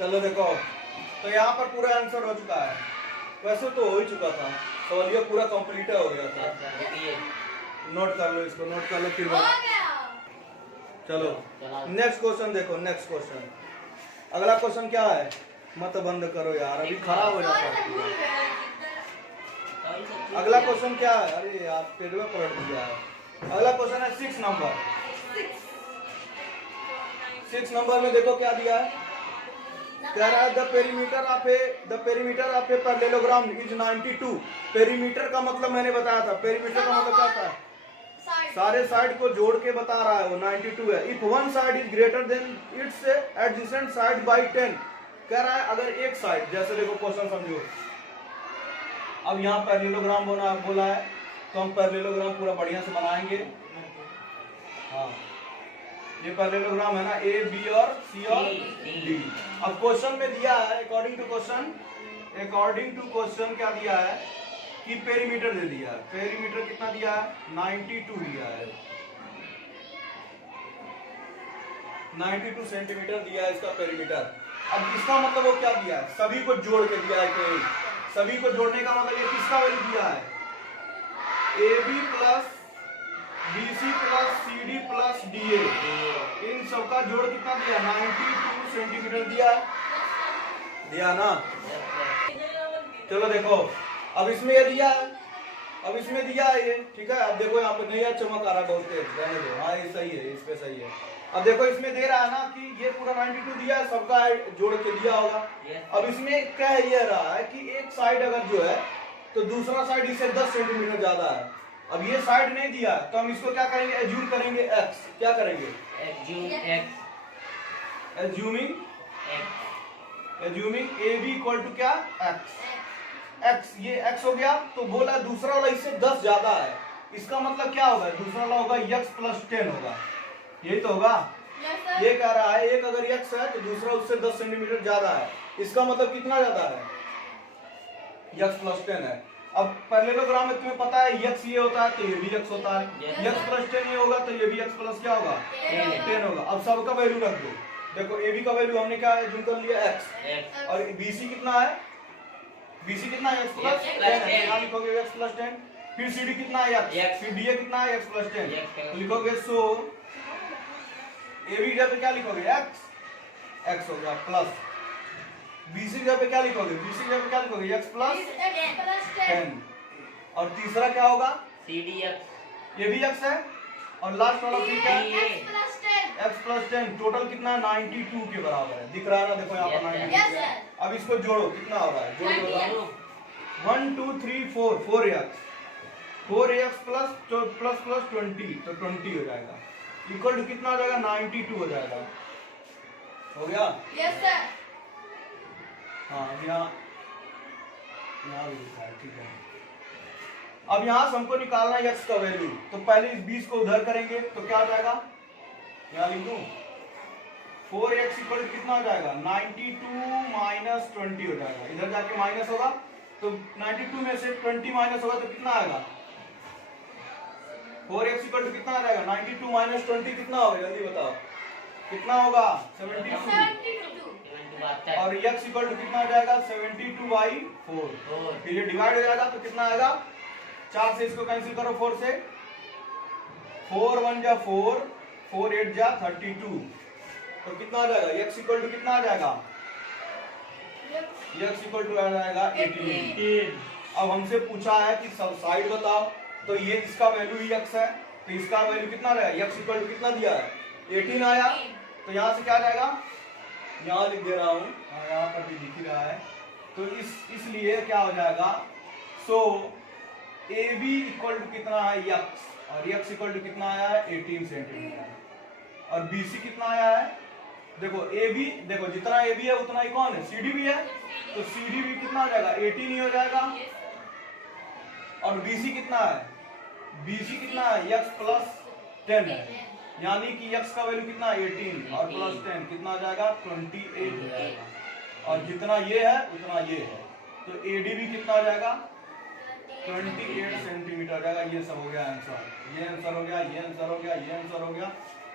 चलो देखो, तो यहाँ पर पूरा आंसर हो चुका है। वैसे तो हो ही चुका था, तो ये पूरा कंप्लीट हो गया था। नोट कर लो इसको, नोट कर लो फिर चलो नेक्स्ट क्वेश्चन देखो। नेक्स्ट क्वेश्चन, अगला क्वेश्चन क्या है? मत बंद करो यार, अभी खराब हो जाता है। अगला क्वेश्चन क्या है? अरे यार पेड़ में पलट दिया है। अगला क्वेश्चन है 6 नंबर। 6 नंबर में देखो क्या दिया है। कह रहा है the perimeter of a parallelogram is 92। Perimeter का मतलब मैंने बताया था, पेरीमीटर का मतलब क्या था? सारे साइड को जोड़ के बता रहा है, वो 92 है। If one side is greater than it's adjacent side by 10। कह रहा है अगर एक साइड, जैसे देखो क्वेश्चन समझो, अब यहाँ पैरेललोग्राम बोला है, तो हम पैरेललोग्राम पूरा बढ़िया से बनाएंगे। हाँ, ये पैरेललोग्राम है ना, ए बी और सी और डी। अब क्वेश्चन में दिया है अकॉर्डिंग टू क्वेश्चन क्या दिया है कि पेरीमीटर दे दिया है। पेरीमीटर कितना दिया है? 92 दिया है। 92 सेंटीमीटर दिया है इसका पेरीमीटर। अब इसका मतलब वो क्या दिया है? सभी को जोड़ के दिया है। सभी को जोड़ने का मतलब ये किसका वैल्यू दिया है? A B plus B C plus C D plus D A, इन सबका जोड़ कितना दिया? 92 सेंटीमीटर दिया ना। चलो देखो, अब इसमें ये दिया है, अब इसमें दिया है ये, ठीक है। अब देखो यहाँ पे नया चमक आ रहा है बहुत तेज, रहने दो। हाँ ये सही है, इस पे सही है। अब देखो इसमें दे रहा है ना कि ये पूरा 92 दिया है, सबका जोड़ के दिया होगा। अब इसमें कह ये रहा है कि एक साइड अगर जो है तो दूसरा साइड इससे 10 सेंटीमीटर ज्यादा है। अब ये साइड नहीं दिया तो हम इसको क्या करेंगे? एज्यूम करेंगे x। क्या करेंगे? Assuming A B equal to क्या? x। ये x हो गया, तो बोला दूसरा वाला इससे 10 ज्यादा है, इसका मतलब क्या होगा? दूसरा वाला होगा x प्लस 10 होगा, यही तो होगा। ये कह रहा है एक अगर x है तो दूसरा उससे 10 सेंटीमीटर ज्यादा है, इसका मतलब कितना ज्यादा है? x प्लस 10 है। अब पैरेललोग्राम में तुम्हें पता है x ये होता है तो ये भी x होता है, x प्लस 10 ये होगा तो ये भी x प्लस क्या होगा? 10 होगा। अब सबका वैल्यू रख दो। देखो ए बी का वैल्यू हमने क्या एज्यूम कर लिया? x। और बी सी कितना है? बी सी कितना है? x प्लस 10 है, यहाँ लिखोगे x प्लस 10। फिर सी डी कितना है? x। फिर डी ए कितना है? x plus 10। तो लिखोगे सो ए बी जगह पे क्या लिखोगे? x हो गया प्लस। बी सी जगह पे क्या लिखोगे? बी सी जगह पे क्या लिखोगे? x plus 10। और तीसरा क्या होगा? C D x। ये भी x है। और लास्ट वाला फिर क्या है? x plus 10। टोटल कितना? 92 के बराबर है। दिख रहा है ना, देखो यहाँ पर 92 है। अब इसको जोड़ो, कितना हो रहा है? जोड़ो 1 2 3 4 4x प्लस प्लस 20, तो 20 हो जाएगा। इक्वल टू कितना हो जाएगा? 92 हो जाएगा। हो गया? Yes sir. हाँ यहाँ भी लिखा है, ठीक है। अब यहाँ से हमको निकालना है x का वैल्यू, तो पहले इस 20 को उधर करेंगे तो क्या हो जाएगा? यहाँ लिख दूं 4x इक्वल कितना हो जाएगा? 92 माइनस 20 हो जाएगा। इधर जाके माइनस होगा तो 92 में से 20 माइनस होगा तो कितना आएगा? 4x इक्वल टू कितना आ जाएगा? 92 माइनस 20 कितना होगा? जल्दी बताओ कितना होगा? 72। और x इक्वल टू कितना आ जाएगा? 72/4। फिर ये डिवाइड हो जाएगा तो कितना आएगा? 4 से इसको कैंसिल करो, 4 से 4 1 जा 4, 4 8 जा 32, तो कितना आ जाएगा? x इक्वल टू कितना आ जाएगा? x इक्वल टू आ जाएगा 18। अब हमसे पूछा है कि सब साइड बताओ, तो ये इसका वैल्यू ही x है, तो इसका वैल्यू कितना रहेगा? x इक्वल टू कितना दिया है? 18 आया। तो यहाँ से क्या जाएगा? यहाँ लिख दे रहा हूँ, यहाँ पर भी लिख ही रहा है, तो इसलिए क्या हो जाएगा? सो ए बी इक्वल टू कितना है? x, और x इक्वल टू कितना आया है? 18 सेंटीमीटर। और बी सी कितना आया है? देखो ए बी, देखो जितना ए बी है उतना ही कौन है? सी डी भी है, तो सी डी भी कितना आ जाएगा? 18 ही हो जाएगा। और बी सी कितना है? बी सी कितना है? x प्लस 10 है, यानी कि x का वैल्यू कितना है? 18 और प्लस 10 कितना आ जाएगा? 28 हो जाएगा। और जितना ये है उतना ये है, तो AD भी कितना आ जाएगा? 28 सेंटीमीटर आ जाएगा। ये सब हो गया आंसर, ये आंसर हो गया, ये आंसर हो गया, ये आंसर हो गया,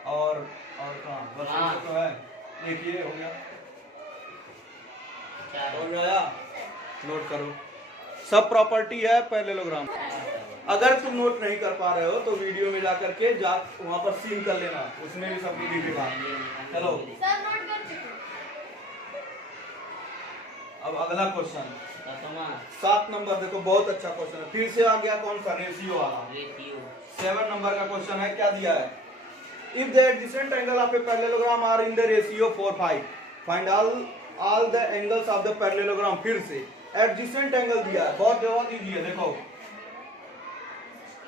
और कहाँ बस ये तो है, एक ये हो गया। समझ में आया? नोट करो, सब प्रॉपर्टी है पैरेललोग्राम। अगर तुम नोट नहीं कर पा रहे हो तो वीडियो में जाकर के वहां पर सीन कर लेना, उसमें भी सब कुछ दिखेगा। चलो अब अगला क्वेश्चन 7 नंबर, देखो बहुत अच्छा क्वेश्चन है, फिर से आ गया कौन सा, रेशियो वाला। 7 नंबर का क्वेश्चन है, क्या दिया है? If the adjacent angle of a parallelogram are in the ratio 4:5, find all the angles of the parallelogram. फिर से एडजेसेंट एंगल दिया है, बहुत इजी है। देखो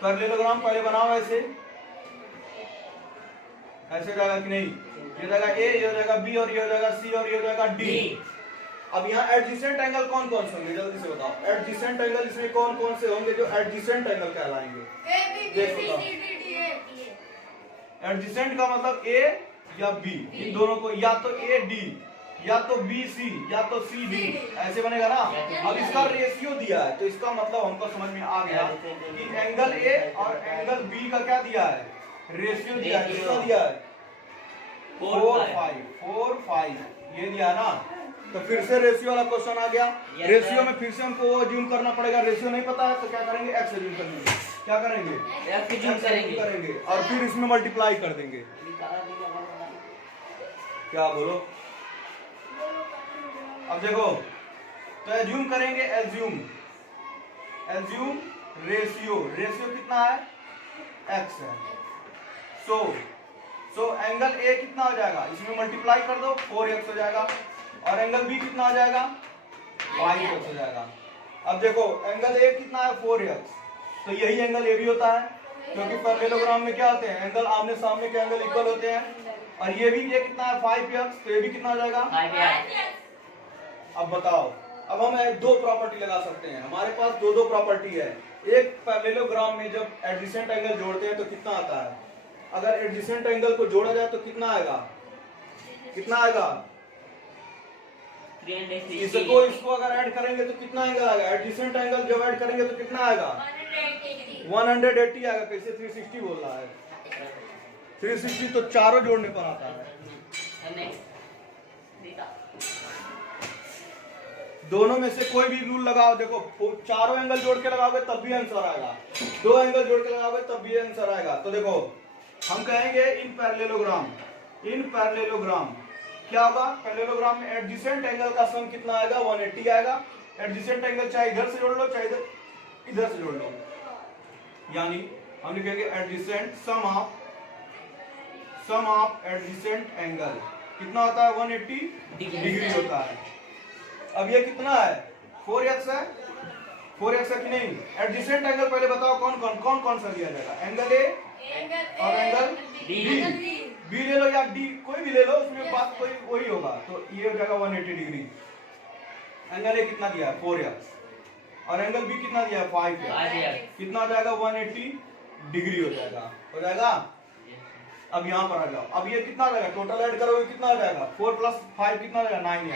पैरेललोग्राम पहले बनाओ, ऐसे जाएगा कि नहीं? ये जाएगा ए, ये जाएगा बी, और ये जाएगा सी, और ये जाएगा डी। अब यहाँ एडजेसेंट एंगल कौन कौन से होंगे, जल्दी से बताओ। एडजेसेंट एंगल इसमें कौन कौन से होंगे जो एडजेसेंट एंगल कहलाएंगे? देखो एडजेसेंट का मतलब ए या बी, इन दोनों को या तो ए डी, या तो बी सी, या तो सी डी, ऐसे बनेगा ना। अब इसका रेशियो दिया है तो इसका मतलब हमको समझ में आ गया कि एंगल ए और एंगल बी का क्या दिया है, रेशियो दिया है। कितना दिया है? 4:5 ये दिया ना। तो फिर से रेशियो वाला क्वेश्चन आ गया। रेशियो में फिर से हमको वो ज्यूम करना पड़ेगा, रेशियो नहीं पता है तो क्या करेंगे, एक्स ज्यूम करेंगे। क्या करेंगे? एक्स करेंगे और फिर इसमें मल्टीप्लाई कर देंगे। क्या बोलो? अब देखो तो एज्यूम करेंगे, एज्यूम रेशियो कितना है, एक्स है। सो एंगल ए कितना हो जाएगा, इसमें मल्टीप्लाई कर दो 4x हो जाएगा, और एंगल बी कितना हो जाएगा, 5x हो जाएगा। अब देखो एंगल ए कितना है, 4x, तो यही एंगल ए भी होता है, क्योंकि पैरेललोग्राम में क्या होते हैं, एंगल आमने सामने के एंगल इक्वल होते हैं। और ये भी, ये कितना है 5x, तो ये भी कितना हो जाएगा 5x। अब बताओ, अब हम दो प्रॉपर्टी लगा सकते हैं, हमारे पास दो प्रॉपर्टी है। एक पैरेललोग्राम में जब एडजेसेंट एंगल जोड़ते हैं तो कितना आता है, अगर एडजेसेंट एंगल को जोड़ा जाए तो कितना आएगा, कितना आएगा, इसको अगर ऐड करेंगे तो कितना एंगल आएगा, एडजेसेंट एंगल जब ऐड करेंगे तो कितना आएगा, 180 आएगा। कैसे 360 बोल रहा है, 360 तो चारों जोड़ने पर आता है। दोनों में से कोई भी रूल लगाओ, देखो चारों एंगल जोड़ के लगाओगे तब भी आंसर आएगा, 2 एंगल जोड़ के लगाओगे तब भी आंसर आएगा। तो देखो हम कहेंगे इन पैरेललोग्राम क्या होगा, पैरेललोग्राम में एडजेसेंट एंगल का सम कितना आएगा, 180 आएगा। एडजेसेंट एंगल चाहे इधर से जोड़ लो चाहे इधर से जोड़ लो, यानी हम लिखेंगे adjacent sum of adjacent angle कितना होता है, 180 डिग्री होता है। अब ये कितना है, 4x है, 4x है कि नहीं। एडजेसेंट एंगल पहले बताओ कौन कौन सा दिया जाएगा, एंगल ए और एंगल बी ले लो या डी, कोई भी ले लो, उसमें बात कोई वही होगा। तो ये हो जाएगा 180 डिग्री। एंगल ए कितना दिया है, 4x, और एंगल बी कितना दिया है, 5x, कितना हो जाएगा, 180 डिग्री हो जाएगा। अब यहाँ पर आ जाओ, अब ये कितना रहेगा, टोटल ऐड करोगे कितना हो जाएगा, 4 + 5 कितना हो जाएगा, 9x,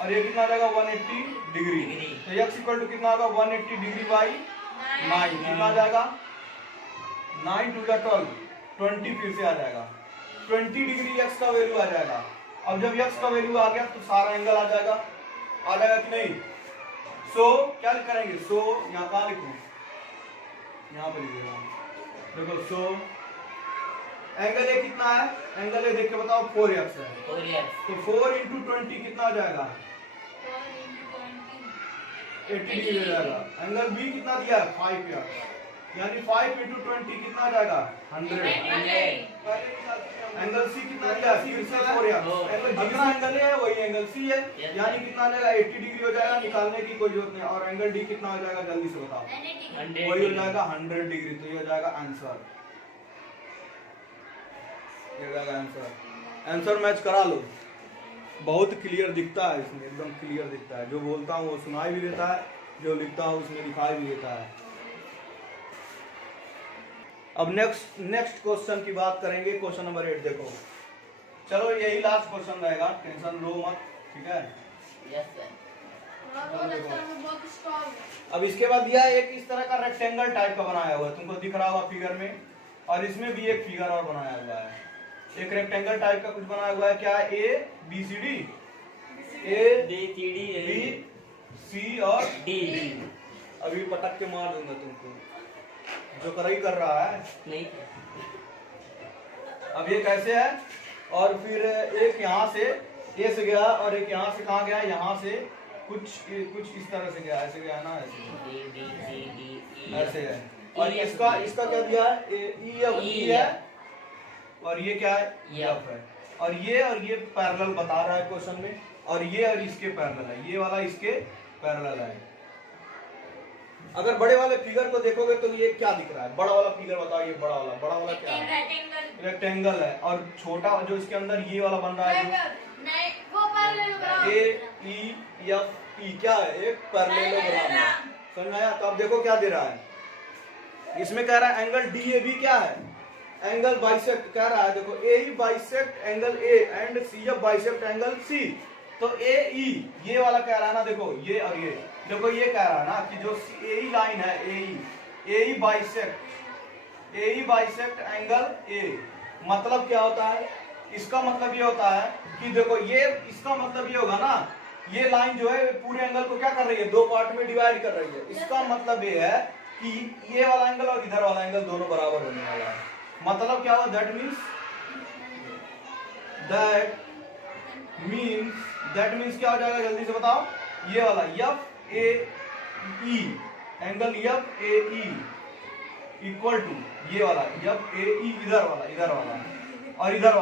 और ये कितना हो जाएगा 180 डिग्री। तो x इक्वल टू कितना होगा, 180 डिग्री बाई 9, कितना आ जाएगा, 9 × 2 = 12, 20 फिर से आ जाएगा, 20 डिग्री x का वैल्यू आ जाएगा। अब जब x का वैल्यू आ गया तो सारा एंगल आ जाएगा कि नहीं। सो क्या करेंगे, सो यहाँ कहाँ लिखूं, यहाँ पर लिखिएगा, देखो सो एंगल ए कितना है, एंगल ए देख के बताओ, 4x है, तो 4 × 20 कितना हो जाएगा, 80 डिग्री हो जाएगा। एंगल बी कितना दिया है, 5x, यानी 5 × 20 कितना हो जाएगा, 100। एंगल सी कितना दिया है, फिर से 4x, जितना एंगल है वही एंगल सी है, यानी कितना आ जाएगा, 80 डिग्री हो जाएगा, निकालने की कोई जरूरत नहीं। और एंगल डी कितना हो जाएगा, जल्दी से बताओ, वही हो जाएगा 100 डिग्री। तो ये हो जाएगा आंसर, आंसर मैच करा लो। बहुत क्लियर दिखता है इसमें, एकदम क्लियर दिखता है, जो बोलता हूँ वो सुनाई भी देता है, जो लिखता हूँ उसमें दिखाई भी देता है। अब नेक्स्ट क्वेश्चन की बात करेंगे, क्वेश्चन नंबर 8 देखो। चलो यही लास्ट क्वेश्चन रहेगा, टेंशन लो मत, ठीक है। अब इसके बाद दिया एक इस तरह का रेक्टेंगल टाइप का बनाया हुआ है, तुमको दिख रहा होगा फिगर में, और इसमें भी एक फिगर और बनाया हुआ है, एक रेक्टेंगल टाइप का कुछ बनाया हुआ है, क्या A B C D, A B C D B C और डी। अभी पटक के मार दूंगा तुमको, जो कराई कर रहा है नहीं अब ये कैसे है। और फिर एक यहाँ से ए से गया और एक यहाँ से कहाँ गया, यहाँ से कुछ इस तरह से गया, ऐसे गया ना, ऐसे बी बी सी डी ऐसे है। और इसका क्या दिया है, ई है और ये क्या है, एफ है। और ये पैरेलल बता रहा है क्वेश्चन में, और इसके पैरेलल है, ये वाला इसके पैरेलल है। अगर बड़े वाले फिगर को देखोगे तो ये क्या दिख रहा है, बड़ा वाला फिगर बताओ, ये बड़ा वाला क्या है, रेक्टेंगल है। और छोटा जो इसके अंदर ये वाला बन रहा है ए ई एफ ई, क्या है, एक पैरेललोग्राम है। समझ में आया। तो अब देखो क्या दे रहा है, इसमें कह रहा है एंगल डी ए बी क्या है, एंगल बाइसेक्ट कह रहा है। देखो A E bisect angle A and C F bisect angle C. तो ए ई ये वाला कह रहा है ना, देखो ये और ये, देखो ये कह रहा है ना कि जो ए ई लाइन है, ए ई बाइसेक्ट एंगल ए। मतलब क्या होता है, इसका मतलब ये होता है कि देखो ये, इसका मतलब ये होगा ना, ये लाइन जो है पूरे एंगल को क्या कर रही है, दो पार्ट में डिवाइड कर रही है। इसका मतलब ये है कि ये वाला एंगल और इधर वाला एंगल दोनों बराबर होने वाला है। मतलब क्या हुआ, दैट मीन्स क्या हो जाएगा, जल्दी से बताओ। ये वाला F A E, angle F A E equal to ये वाला एफ ए ई, इधर वाला और इधर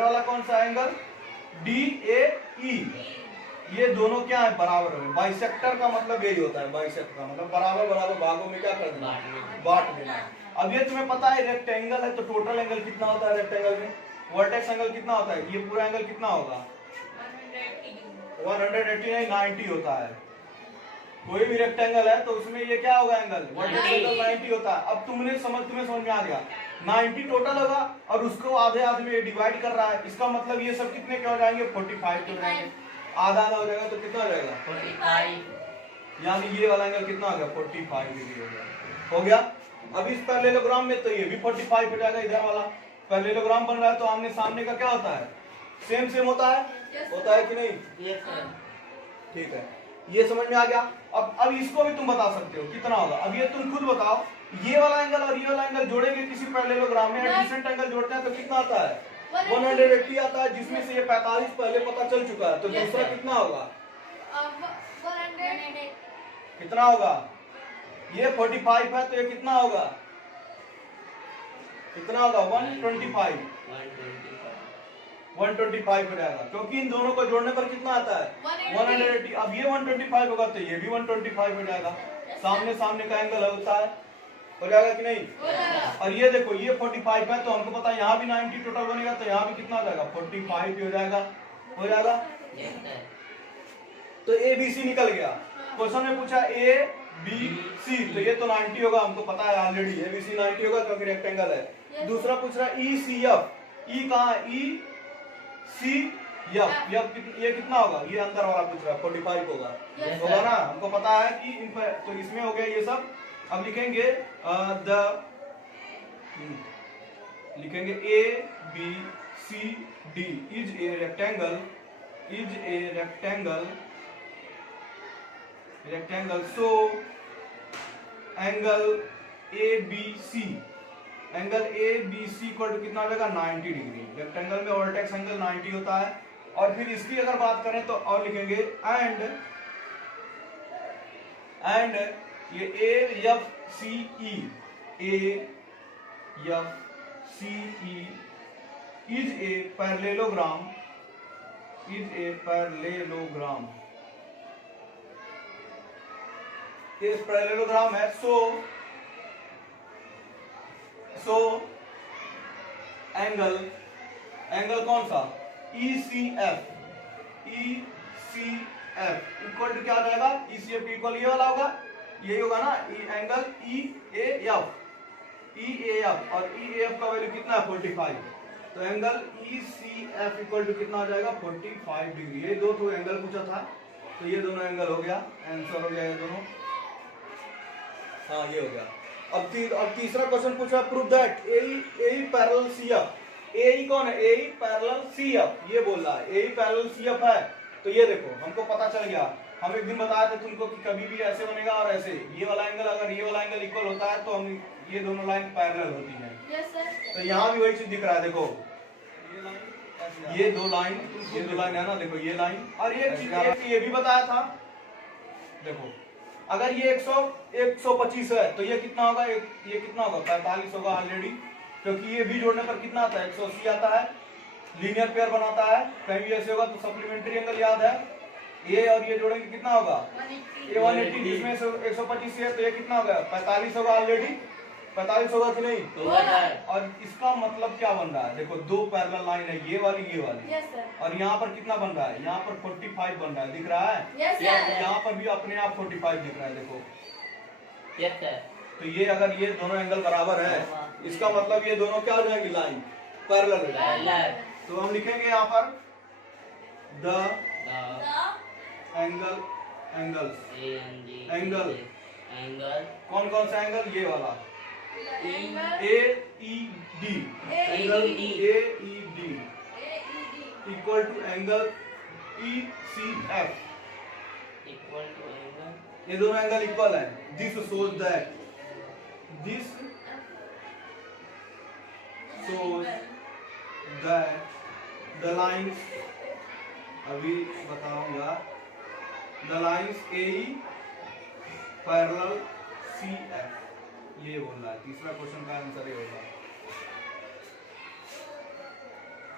वाला कौन सा एंगल, डी ए ई। ये दोनों क्या है, बराबर है। बाइसेक्टर का मतलब यही होता है, बाइसेक्ट का मतलब बराबर भागों में क्या कर देना, बांट देना। अब ये तुम्हें पता है रेक्टेंगल है तो टोटल एंगल कितना होता है रेक्टेंगल में, वर्टेक्स एंगल कितना होता है, ये पूरा एंगल कितना होगा, 180 90 होता है। कोई भी रेक्टेंगल है तो उसमें ये क्या होगा, एंगल वर्टेक्स एंगल 90 होता है। अब तुम्हें समझ में आ गया, 90 टोटल होगा और उसको आधे में डिवाइड कर रहा है। इसका मतलब ये सब कितने के हो जाएंगे, 45 के हो जाएंगे। आधा हो जाएगा तो कितना हो जाएगा, 45। यानी ये वाला एंगल कितना हो गया, 45 डिग्री हो गया। अब इस पैरेललोग्राम में तो ये भी 45 हो जाएगा। इधर वाला पैरेललोग्राम बन रहा है तो आमने सामने का क्या होता है, सेम होता है, होता है कि नहीं, ठीक है। ये समझ में आ गया। अब इसको भी तुम बता सकते हो कितना होगा। अब ये तुम खुद बताओ, ये वाला एंगल और ये वाला एंगल जोड़ेंगे किसी पैरेललोग्राम में, एडजेसेंट एंगल जोड़ते हैं तो कितना आता है, 180 आता है, जिसमें से ये 45 पहले पता चल चुका है। तो दूसरा कितना होगा, कितना होगा, ये 45 है तो ये कितना होगा, 125 हो जाएगा, क्योंकि इन दोनों को जोड़ने पर कितना आता है, 180। अब ये 125 होगा तो ये भी 125 हो जाएगा। सामने का एंगल होता है, हो जाएगा कि नहीं। और ये देखो ये 45 है तो हमको पता है यहाँ भी 90 टोटल बनेगा, तो यहाँ भी कितना हो जाएगा, 45 भी हो जाएगा। तो ए बी सी निकल गया। क्वेश्चन में पूछा ए बी सी, तो ये तो 90 होगा, हमको पता है ऑलरेडी, ए बी सी 90 होगा क्योंकि रेक्टेंगल है। दूसरा पूछ रहा है ई सी एफ, ई कहाँ है, ई सी एफ, ये कितना होगा, ये अंदर वाला पूछ रहा है, 45 होगा ना, हमको पता है कि इन पर, तो इसमें हो गया ये सब। अब लिखेंगे लिखेंगे A B C D is a rectangle so angle A B C equal to कितना हो जाएगा, 90 डिग्री। रेक्टेंगल में वर्टेक्स एंगल 90 होता है। और फिर इसकी अगर बात करें तो और लिखेंगे एंड ये A F C E is a parallelogram है। सो एंगल कौन सा, ECF इक्वल टू क्या हो जाएगा, ECF इक्वल ये वाला होगा, यही होगा ना, एंगल EAF और EAF का वैल्यू कितना है, 45। तो एंगल ECF इक्वल टू कितना हो जाएगा, 45 डिग्री। ये दो तो एंगल पूछा था, तो ये दोनों एंगल हो गया, आंसर हो गया ये दोनों। हाँ ये हो गया। अब तीसरा क्वेश्चन पूछा, prove that AE parallel CF। AE कौन है, AE पैरेलल CF, ये बोल रहा है AE पैरेलल CF है। तो ये देखो हमको पता चल गया। हम एक दिन बताए थे तुमको कि कभी भी ऐसे बनेगा और ऐसे, ये वाला एंगल अगर ये वाला एंगल इक्वल होता है तो हम ये दोनों लाइन पैरेलल होती है। Yes sir. तो यहाँ भी वही चीज दिख रहा है, देखो ये दो लाइन है ना, देखो ये लाइन और ये चीज ये भी बताया था। देखो अगर ये 125 है तो ये कितना होगा, ये कितना होगा 45 होगा ऑलरेडी, क्योंकि ये भी जोड़ने पर कितना आता है 180 आता है, लीनियर पेयर बनाता है। कहीं भी ऐसे होगा तो सप्लीमेंट्री एंगल याद है, ये और ये जोड़ेंगे कितना होगा 180। ये 180, जिसमें से 125 है तो ये कितना होगा 45 होगा ऑलरेडी, 45 होगा कि नहीं। तो सर और इसका मतलब क्या बन रहा है, देखो दो पैरेलल लाइन है ये वाली यस सर। और यहाँ पर कितना बन रहा है, यहाँ पर 45 बन रहा है, दिख रहा है। Yes Yes, sir. यहाँ पर भी अपने आप 45 दिख रहा है, देखो। यस सर तो ये अगर ये दोनों एंगल बराबर है, इसका मतलब ये दोनों क्या हो जाएगी लाइन पैरेलल हो जाएगी। पैरेलल तो हम लिखेंगे यहाँ पर the the angles. Angle angle कौन कौन सा एंगल, ये वाला angle A E D, angle AED A E D equal to angle E C F. Equal to angle ये दोनों एंगल इक्वल है। This shows that the lines, अभी बताऊंगा, the lines A E parallel C F, ये बोल रहा है। तीसरा क्वेश्चन का आंसर ये होगा।